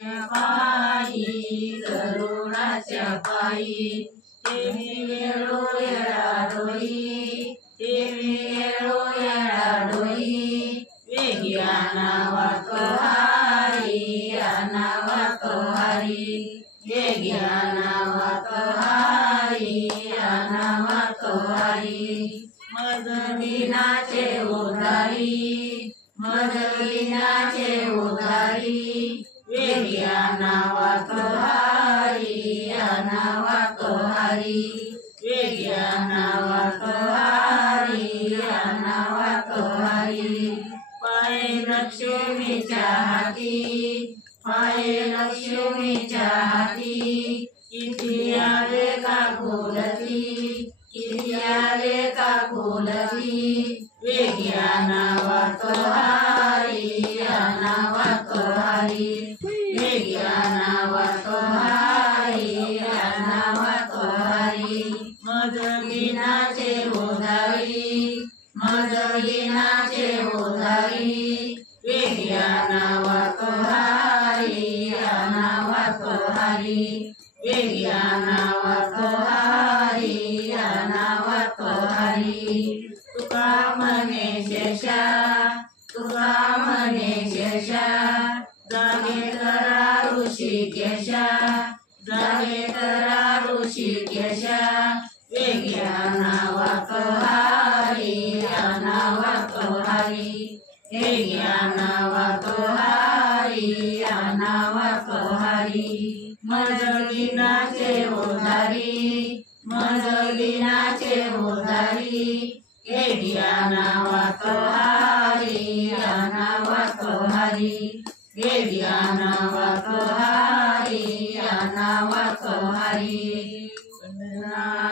पायी करुणाच्या पायी तेवी वेळो येळाडोई तेवी वेळो येळाडोई वेग्याना वाको हारी आना वाको हारी वेग्याना वाको हारी आना वाको हारी मदलिनाचे उधारी मदलिनाचे उधारी वेग्याना वाको हारी आना वाको हारी वेग्याना वाको हारी आना वाको हारी पाये लक्ष्मीच्या हाती पाये लक्ष्मीच्या हाती किती आले का फुलती किती आले का फुलती वेग्याना वाको हारी आना वाको हारी वेग्याना वाको हारी आना वाको हारी मदलिनाचे उधारी मदलिनाचे उधारी वेग्याना वाको हारी आना वाको हारी वेग्याना वाको हारी आना वाको हारी तुका म्हणे शेषा तुका म्हणे शेषा जागे करा ऋषिकेशा जागे करा ऋषिकेशा वेग्याना वाको हारी आना वाको हारी वेग्याना वाको हारी आना वाको हारी मदलिनाचे उधारी मदलिनाचे उधारी वेग्याना वाको हारी आना वाको हारी वेग्याना वाको हारी आना वाको हारी वंदना